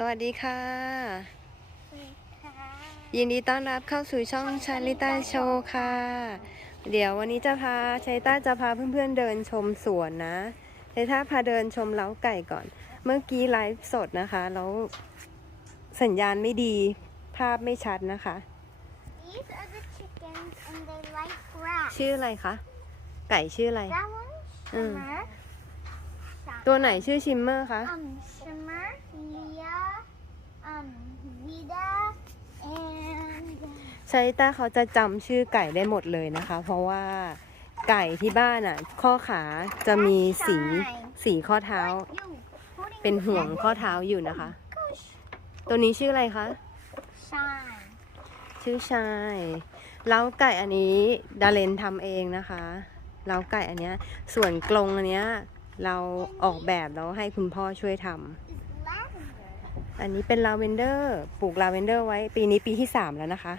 สวัสดีค่ะค่ะ ยินดีต้อนรับเข้าสู่ช่องชาลิต้าโชว์ค่ะ เดี๋ยววันนี้จะพาชัยต้าจะพาเพื่อนๆเดินชมสวนนะชัยต้าพาเดินชมเล้าไก่ก่อน เมื่อกี้ไลฟ์สดนะคะ แล้วสัญญาณไม่ดีภาพไม่ชัดนะคะ These are the chickens and they like grass. ชื่ออะไรคะ ไก่ชื่ออะไร That one, Mm. Shimmer. ตัวไหนชื่อชิมเมอร์คะ Um, Shimmer, Leah, um, Vida, and ชัยต้าเขาจะจำชื่อไก่ได้หมดเลยนะคะ เพราะว่าไก่ที่บ้านอะ ข้อขาจะมีสีสีข้อเท้า What you holding เป็น the ห่วง pen? ข้อเท้าอยู่นะคะ Gosh. ตัวนี้ชื่ออะไรคะ Shine. ชื่อชายเล้าไก่อันนี้ดาเลนทำเองนะคะเล้าไก่อันเนี้ยส่วนกรงอันเนี้ยเราออกแบบแล้วให้คุณพ่อช่วยทำ Is lavender. อันนี้เป็นลาเวนเดอร์ปลูกลาเวนเดอร์ไว้ ปีนี้ปีที่สามแล้วนะคะ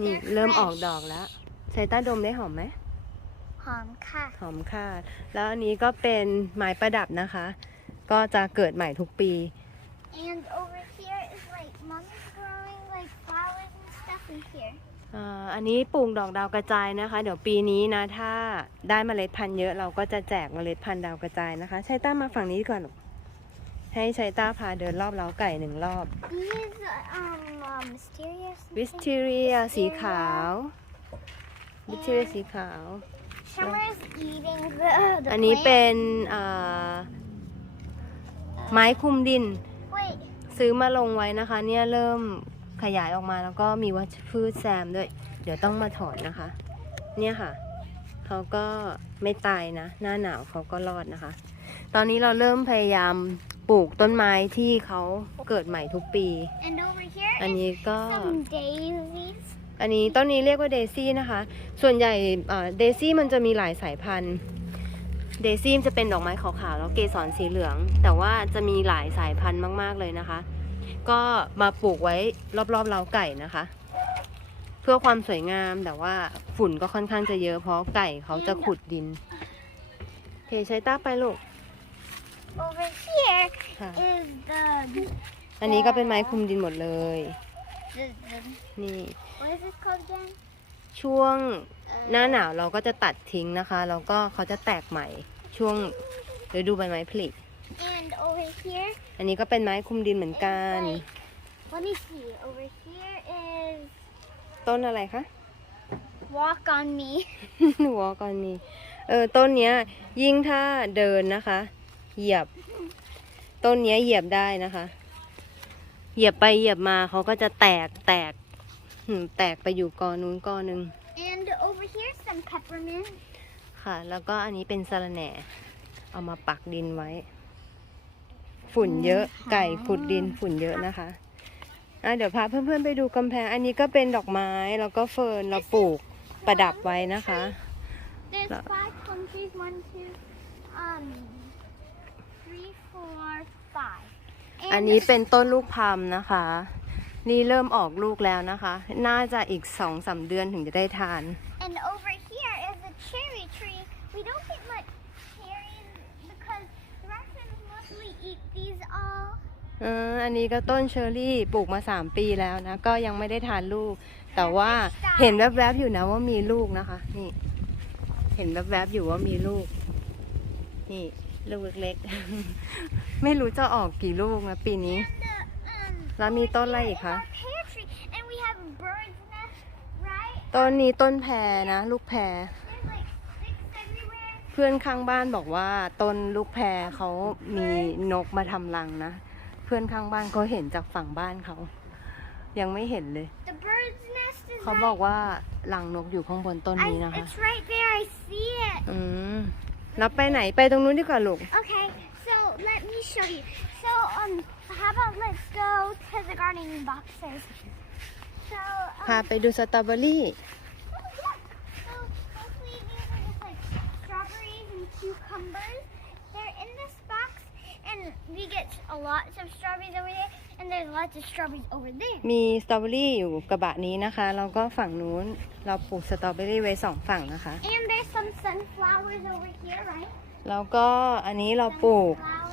นี่เริ่มออกดอกแล้วใช้ต้าดมได้หอมไหมหอมค่ะหอมค่ะแล้วอันนี้ก็เป็นไม้ประดับนะคะ ก็จะเกิดใหม่ทุกปี And over here is like mommy's growing like flowers and stuff in here. อ่าอันนี้ปลูกดอกดาวกระจายนะคะ เดี๋ยวปีนี้นะ ถ้าได้เมล็ดพันธุ์เยอะเราก็จะแจกเมล็ดพันธุ์ดาวกระจายนะคะชัยต้ามาฝั่งนี้ก่อนลูก ให้ชัยต้าพาเดินรอบเล้าไก่หนึ่งรอบ These um, um mysterious. วิสเทเรียสีขาววิสเทเรียสีขาว Shimmer is eating the. the อันนี้ plant. เป็นอ่าไม้คลุมดิน Wait. ซื้อมาลงไว้นะคะ เนี่ยเริ่มขยายออกมาแล้วก็มีวัชพืชแซมด้วย เดี๋ยวต้องมาถอนนะคะ เนี่ยค่ะเขาก็ไม่ตายนะ หน้าหนาวเขาก็รอดนะคะ ตอนนี้เราเริ่มพยายาม ปลูกต้นไม้ที่เขาเกิดใหม่ทุกปี And over here อัน is นี้ก็ some daisies. อันนี้ต้นนี้เรียกว่าเดซี่นะคะ ส่วนใหญ่เดซี่มันจะมีหลายสายพันธุ์ เดซี่จะเป็นดอกไม้ขาวๆแล้วเกสรสีเหลือง แต่ว่าจะมีหลายสายพันธุ์มาก ๆเลยนะคะ ก็มาปลูกไว้รอบๆเล้าไก่นะคะ เพื่อความสวยงามแต่ว่าฝุ่นก็ค่อนข้างจะเยอะเพราะไก่เขาจะขุดดินเทใช้ต้าไปลูก Over here ค่ะ is the, อันนี้ก็เป็นไม้คลุมดินหมดเลย the, the นี่ what is this called again? ช่วง Uh, หน้าหนาวเราก็จะตัดทิ้งนะคะ แล้วก็เขาจะแตกใหม่ช่วงฤดูใบไม้ผลิ and over here อันนี้ก็เป็นไม้คลุมดินเหมือนกัน is like, let me see. Over here is ต้นอะไรคะ walk on me. หัวก่อนมีเออต้นเนี้ยยิ่งถ้าเดินนะคะ เหยียบ ต้นเนี้ยเหยียบได้นะคะ เหยียบไปเหยียบมาเขาก็จะแตกแตกหืมแตกไปอยู่กอนู้นกอหนึ่ง And over here some peppermint. ค่ะ แล้วก็อันนี้เป็นสะระแหน่ เอามาปักดินไว้ ฝุ่นเยอะ ไก่ขุดดินฝุ่นเยอะนะคะอะเดี๋ยวพาเพื่อนๆไปดูกำแพง อันนี้ก็เป็นดอกไม้ แล้วก็เฟิร์นเราปลูกประดับไว้นะคะ There's Look. five plum trees. One, two, um, อันนี้เป็นต้นลูกพลัมนะคะ นี่เริ่มออกลูกแล้วนะคะ น่าจะอีกสองสามเดือนถึงจะได้ทาน And over here is a cherry tree. We don't get much cherries because the raccoons mostly eat these all. เอออันนี้ก็ต้นเชอร์รี่ปลูกมาสามปีแล้วนะ ก็ยังไม่ได้ทานลูก แต่ว่าเห็นแวบๆอยู่นะว่ามีลูกนะคะ นี่ เห็นแวบๆอยู่ว่ามีลูก นี่ ลูกเล็กๆ ไม่รู้จะออกกี่ลูกนะปีนี้ And the, um, แล้วมีต้นอะไรอีกคะ our pear tree. And we have a bird's nest, right? ต้นนี้ต้นแพรนะ ลูกแพร There's like sticks everywhere. เพื่อนข้างบ้านบอกว่าต้นลูกแพรเขามีนกมาทำรังนะ เพื่อนข้างบ้านเขาเห็นจากฝั่งบ้านเขา ยังไม่เห็นเลย The bird's nest is เขา right บอกว่ารังนกอยู่ข้างบนต้น I, นี้นะคะ it's right there. I see it. อืมแล้วไปไหนไปตรงนู้นดีกว่าลูก Okay, so let me show you. So, um, how about let's go to the gardening boxes. So, พา um, ไปดูสตรอเบอรี่ oh, yeah. So, mostly these are just like strawberries and cucumbers. They're in this box, and we get a lot of strawberries over there, and there's lots of strawberries over there. มีสตรอเบอรี่อยู่กระบะนี้นะคะ แล้วก็ฝั่งนู้นเราปลูกสตรอเบอรี่ไว้สองฝั่งนะคะ And there's some sunflowers over here, right? แล้วก็อันนี้เราปลูก Sunflowers.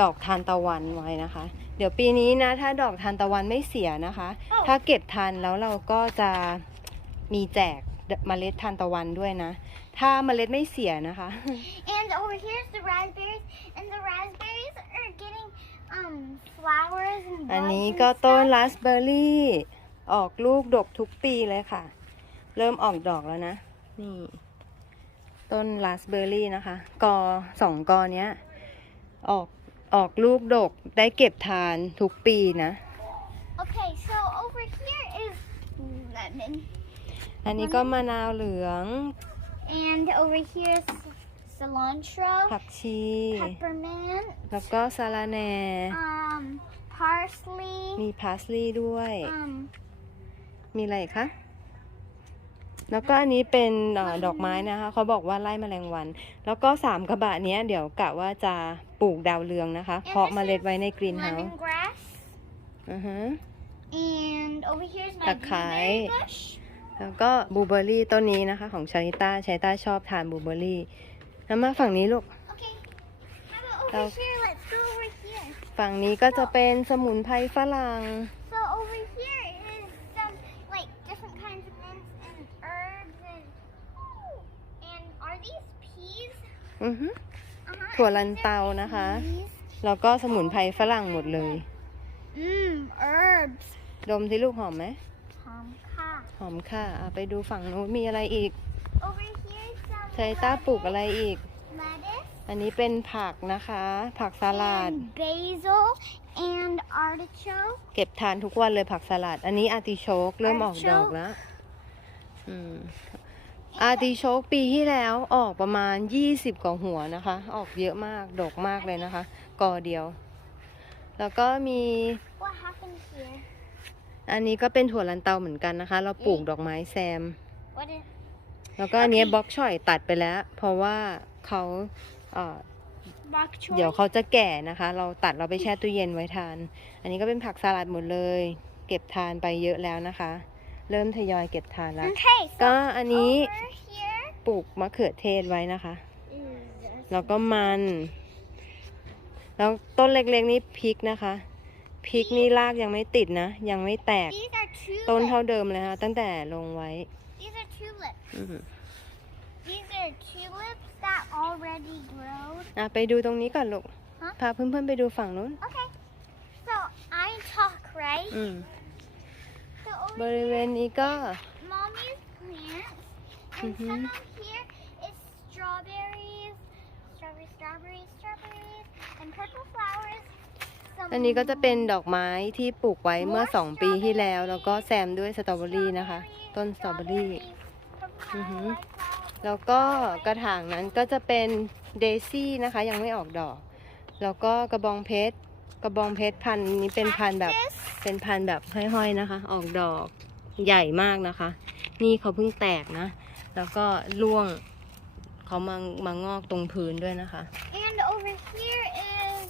ดอกทานตะวันไว้นะคะ เดี๋ยวปีนี้นะ ถ้าดอกทานตะวันไม่เสียนะคะอ้าวถ้าเก็บทันแล้วเราก็จะมีแจกเมล็ดทานตะวันด้วยนะ ถ้าเมล็ดไม่เสียนะคะ And over here's the raspberries, and the raspberries are getting um flowers and อัน buds นี้ and ก็ต้น stuff. ราสเบอร์รี่ออกลูกดกทุกปีเลยค่ะ เริ่มออกดอกแล้วนะ นี่ ต้นราสเบอร์รี่นะคะ กอสองกอเนี้ย ออก ออกลูกดกได้เก็บทานทุกปีนะ Okay, so over here is lemon, อันนี้ก็มะนาวเหลือง and over here is cilantro, ผักชี peppermint, แล้วก็สาลาแหน่ um, parsley, มีพาสลีย์ด้วย um, มีอะไรอีกคะ แล้วก็อันนี้เป็นเออดอกไม้นะคะ เขาบอกว่าไล่แมลงวัน แล้วก็สามกระบะเนี้ยเดี๋ยวกะว่าจะปลูกดาวเรืองนะคะ เพาะเมล็ดไว้ในกรีนเฮาส์ lemongrass, อือฮะ and over here is my ตะไคร้ blueberry bush. แล้วก็บลูเบอร์รี่ต้นนี้นะคะ ของชาริต้าชาริต้าชอบทานบลูเบอร์รี่แล้วมาฝั่งนี้ลูก Okay, how about over So- here? Let's go over here. ฝั่งนี้ก็จะเป็นสมุนไพรฝรั่ง So over here is some like different kinds of mints and herbs and and are these peas? อือฮึ Uh-huh. ถั่ว and ลัน these are เตานะคะ peas. แล้วก็สมุนไพรฝรั่งหมดเลย Mmm, herbs. ดมที่ลูกหอมไหม Pumpkin. หอมค่ะอะ ไปดูฝั่งนู้นมีอะไรอีก Over here is some ชาริต้าปลูกอะไรอีก lettuce อันนี้เป็นผักนะคะ ผักสลัด and basil and artichoke. เก็บทานทุกวันเลยผักสลัด อันนี้อาร์ติโชกเริ่มออกดอก Artichoke แล้ว อืม อาร์ติโชกปีที่แล้วออกประมาณ 20 กว่าหัวนะคะ ออกเยอะมาก ดกมากเลยนะคะ กอเดียว แล้วก็มี What happened here? อันนี้ก็เป็นถั่วลันเตาเหมือนกันนะคะ เราปลูกดอกไม้แซม What is แล้วก็อันเนี้ยบล็อกช่อยตัดไปแล้ว เพราะว่าเขาเอ่อ bok choy? เดี๋ยวเขาจะแก่นะคะ เราตัดเราไปแช่ตู้เย็นไว้ทาน อันนี้ก็เป็นผักสลัดหมดเลย เก็บทานไปเยอะแล้วนะคะ เริ่มทยอยเก็บทานแล้ว Okay, so ก็อันนี้ over here ปลูกมะเขือเทศไว้นะคะ is แล้วก็มัน แล้วต้นเล็กๆนี่พริกนะคะ พริกนี่รากยังไม่ติดนะ ยังไม่แตก these are tulips. ต้นเท่าเดิมเลยค่ะ ตั้งแต่ลงไว้ These are tulips. อือหือ These are tulips that already grow. อะไปดูตรงนี้ก่อนลูก ฮะ พาเพื่อนๆไปดูฝั่งนู้น Okay. So I talk, right? อืม So บ over ริเวณนี้ก็ mommy's plants, and Mhm. some of here is strawberries, strawberries, strawberries, strawberries, and purple flowers. Some อันนี้ก็จะเป็นดอกไม้ที่ปลูกไว้เมื่อสองปีที่แล้ว แล้วก็แซมด้วยสตรอเบอรี่นะคะ ต้นสตรอเบอรี่ purple อือหือ flower, white flower. แล้วก็กระถางนั้นก็จะเป็นเดซี่นะคะ ยังไม่ออกดอก แล้วก็กระบองเพชร กระบองเพชรพันธุ์นี้เป็นพันธุ์แบบ Cactus. เป็นพันธุ์แบบห้อยๆนะคะ ออกดอกใหญ่มากนะคะ นี่เขาเพิ่งแตกนะ แล้วก็ร่วงเขามามางอกตรงพื้นด้วยนะคะ And over here is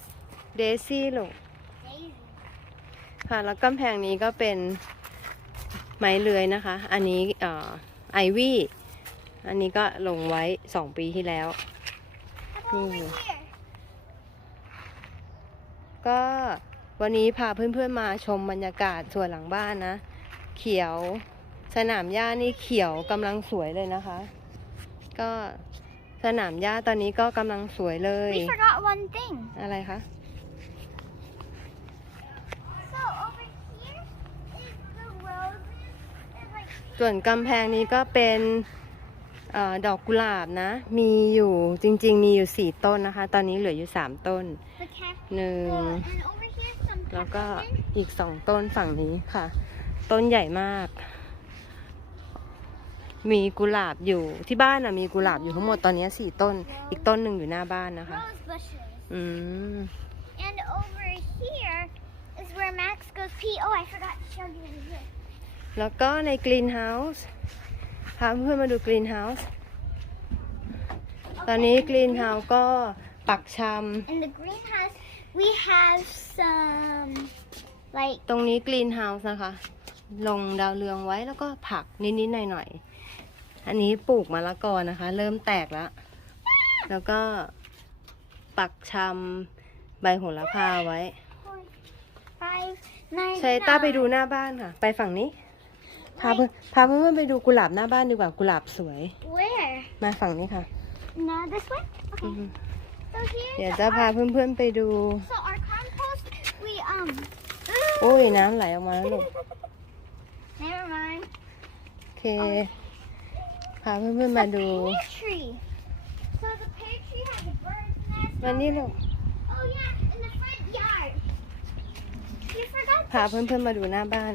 เดซี่ลูก daisy. ค่ะ แล้วกำแพงนี้ก็เป็นไม้เลื้อยนะคะ อันนี้เอ่อไอวี่ อันนี้ก็ลงไว้สองปีที่แล้ว How about over Hmm. here? ก็วันนี้พาเพื่อนๆมาชมบรรยากาศส่วนหลังบ้านนะ เขียวสนามหญ้านี่เขียวกำลังสวยเลยนะคะ ก็สนามหญ้าตอนนี้ก็กำลังสวยเลย We forgot one thing. อะไรคะ So over here is the roses. There's like ส่วนกำแพงนี้ก็เป็นเออดอกกุหลาบนะ มีอยู่จริง ๆ มีอยู่สี่ต้นนะคะ ตอนนี้เหลืออยู่สามต้น the cat. หนึ่ง and over here some แล้วก็ peppermint. อีกสองต้นฝั่งนี้ค่ะ ต้นใหญ่มาก มีกุหลาบอยู่ที่บ้านอะมีกุหลาบอยู่ทั้งหมดตอนนี้สี่ต้น อีกต้นหนึ่งอยู่หน้าบ้านนะคะ Rose bushes. อืม And over here is where Max goes pee. Oh, I forgot to show you over here. แล้วก็ในกรีนเฮาส์ พาเพื่อนๆมาดูกรีนเฮาส์ตอนนี้กรีนเฮาส์ก็ปักช In the greenhouse, we have some like ำตรงนี้กรีนเฮาส์นะคะ ลงดาวเรืองไว้แล้วก็ผักนิดๆหน่อยๆ อันนี้ปลูกมะละกอนะคะ เริ่มแตกแล้ว แล้วก็ปักชำใบโหระพาไว้ four, five, nine. ใช้ต้าไปดูหน้าบ้านค่ะ ไปฝั่งนี้ พาเพื่อนพาเพื่อนๆไปดูกุหลาบหน้าบ้านดีกว่ากุหลาบสวย Where? มาฝั่งนี้ค่ะ No, this way. อื Okay. ม So here's เดี๋ยวจะพาเพื่อนๆไปดู so our compost. We um. โอ้ยน้ำไหลออกมาแล้วลูก Never mind. โอเค พาเพื่อนๆมาดู Pear tree. So the pear tree has a bird's nest. วันนี้ลูก Oh yeah, in the front yard. You forgot พาเพื่อนๆมาดูหน้าบ้าน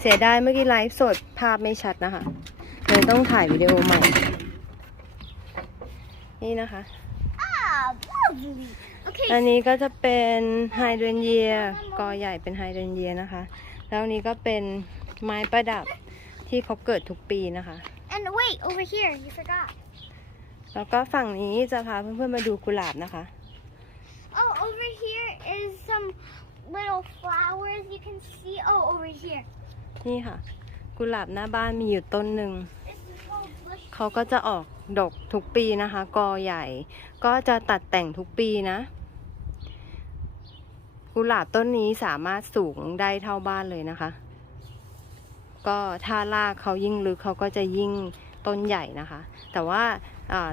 เสียดายเมื่อกี้ไลฟ์สดภาพไม่ชัดนะคะเลยต้องถ่ายวิดีโอใหม่ นี่นะคะ Ah, lovely. Okay. อันนี้ก็จะเป็นไฮเดรนเยียกอใหญ่เป็นไฮเดรนเยียนะคะ แล้วอันนี้ก็เป็นไม้ประดับที่เขาเกิดทุกปีนะคะ And wait, over here, you forgot. แล้วก็ฝั่งนี้จะพาเพื่อนๆมาดูกุหลาบนะคะ Oh, over here is some little flowers you can see. Oh, over here. นี่ค่ะ กุหลาบหน้าบ้านมีอยู่ต้นหนึ่ง เขาก็จะออกดกทุกปีนะคะ กอใหญ่ ก็จะตัดแต่งทุกปีนะ กุหลาบต้นนี้สามารถสูงได้เท่าบ้านเลยนะคะ ก็ถ้ารากเขายิ่งลึกเขาก็จะยิ่งต้นใหญ่นะคะ แต่ว่า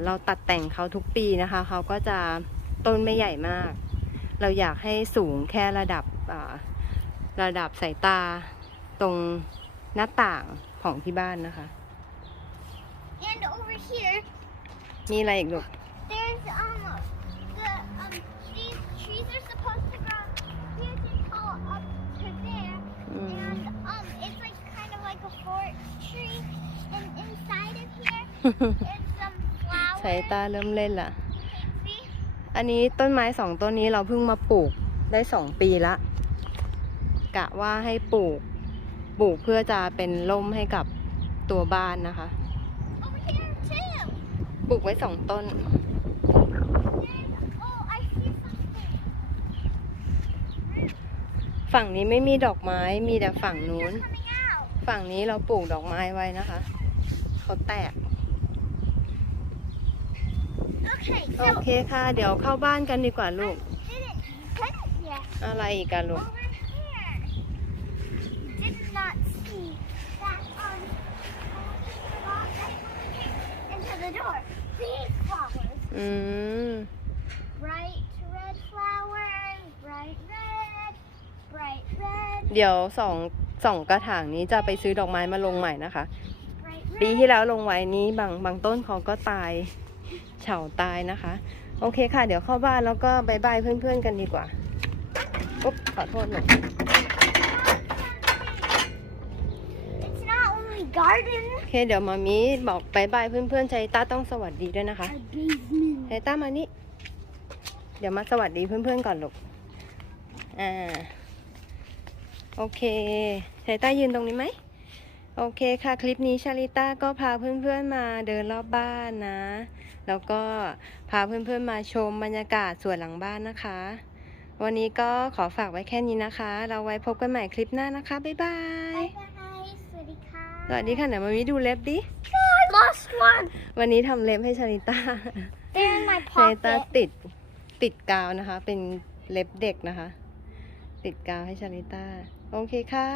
เราตัดแต่งเขาทุกปีนะคะ เขาก็จะต้นไม่ใหญ่มาก เราอยากให้สูงแค่ระดับระดับสายตา ตรงหน้าต่างของที่บ้านนะคะ And over here, มีอะไรอีกลูก there's um the um these trees are supposed to grow huge and tall up to there. อืม And um it's like kind of like a forest tree. And inside of here is some สาย flowers. ตาเริ่มเล่นละ See? อันนี้ต้นไม้สองต้นนี้เราเพิ่งมาปลูกได้สองปีละ กะว่าให้ปลูก ปลูกเพื่อจะเป็นร่มให้กับตัวบ้านนะคะ Over here too. ปลูกไว้สองต้น There's oh I see something. ฝั่งนี้ไม่มีดอกไม้มีแต่ฝั่งนู้น They're coming out. ฝั่งนี้เราปลูกดอกไม้ไว้นะคะ เขาแตก Okay, โอ so เคค่ะ เดี๋ยวเข้าบ้านกันดีกว่าลูก didn't finish yet. อะไรอีกกันลูก Over here. Did not see that um forgot that came into the door. These flowers. อืม Bright red flowers, bright red, bright red, เดี๋ยวสองสองกระถางนี้จะไปซื้อดอกไม้มาลงใหม่นะคะ bright ปี red. ที่แล้วลงไว้นี้บางบางต้นเขาก็ตาย เฉาตายนะคะ โอเคค่ะ เดี๋ยวเข้าบ้านแล้วก็บายบายเพื่อนๆกันดีกว่าปุ๊บขอโทษหนู It's not only garden. โอเคเดี๋ยวมามีบอกบายบายเพื่อนๆใจต้าต้องสวัสดีด้วยนะคะ A basement. ใจต้ามานี่เดี๋ยวมาสวัสดีเพื่อนๆก่อนลูกอ่าโอเคใจต้ายืนตรงนี้ไหมโอเคค่ะ คลิปนี้ชาลิต้าก็พาเพื่อนๆมาเดินรอบบ้านนะ แล้วก็พาเพื่อนๆมาชมบรรยากาศสวนหลังบ้านนะคะ วันนี้ก็ขอฝากไว้แค่นี้นะคะ เราไว้พบกันใหม่คลิปหน้านะคะ บ๊ายบาย สวัสดีค่ะเดี๋ยวมามิดูเล็บดิ I lost one. วันนี้ทำเล็บให้ชาลิต้า They're in my ชาลิต้า pocket. ติดติดกาวนะคะ เป็นเล็บเด็กนะคะ ติดกาวให้ชาลิต้า โอเคค่ะ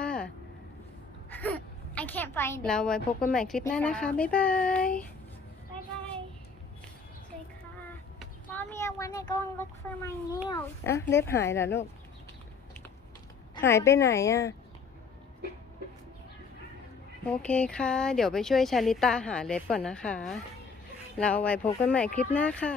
I can't find it. แล้วไว้พบกันใหม่คลิปหน้านะคะ บ๊ายบาย Bye bye. สวัสดีค่ะ Mommy, I want to go and look for my nails. อะเล็บหายเหรอลูก หายไปไหนอะ โอเคค่ะ เดี๋ยวไปช่วยชาลิตาหาเล็บก่อนนะคะ เราไว้พบกันใหม่คลิปหน้าค่ะ